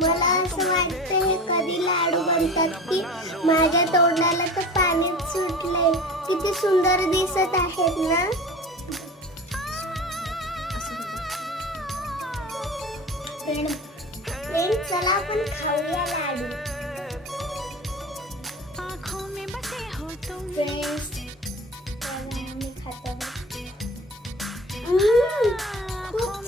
मला असं वाटतंय कधी लाडू बनतात की माझ्या तोंडाला तर पाणीच सुटलंय. किती सुंदर दिसत आहेत ना. फ्रेंड चला आपण खाऊया लाडू. फ्रेंड्स मी खातो.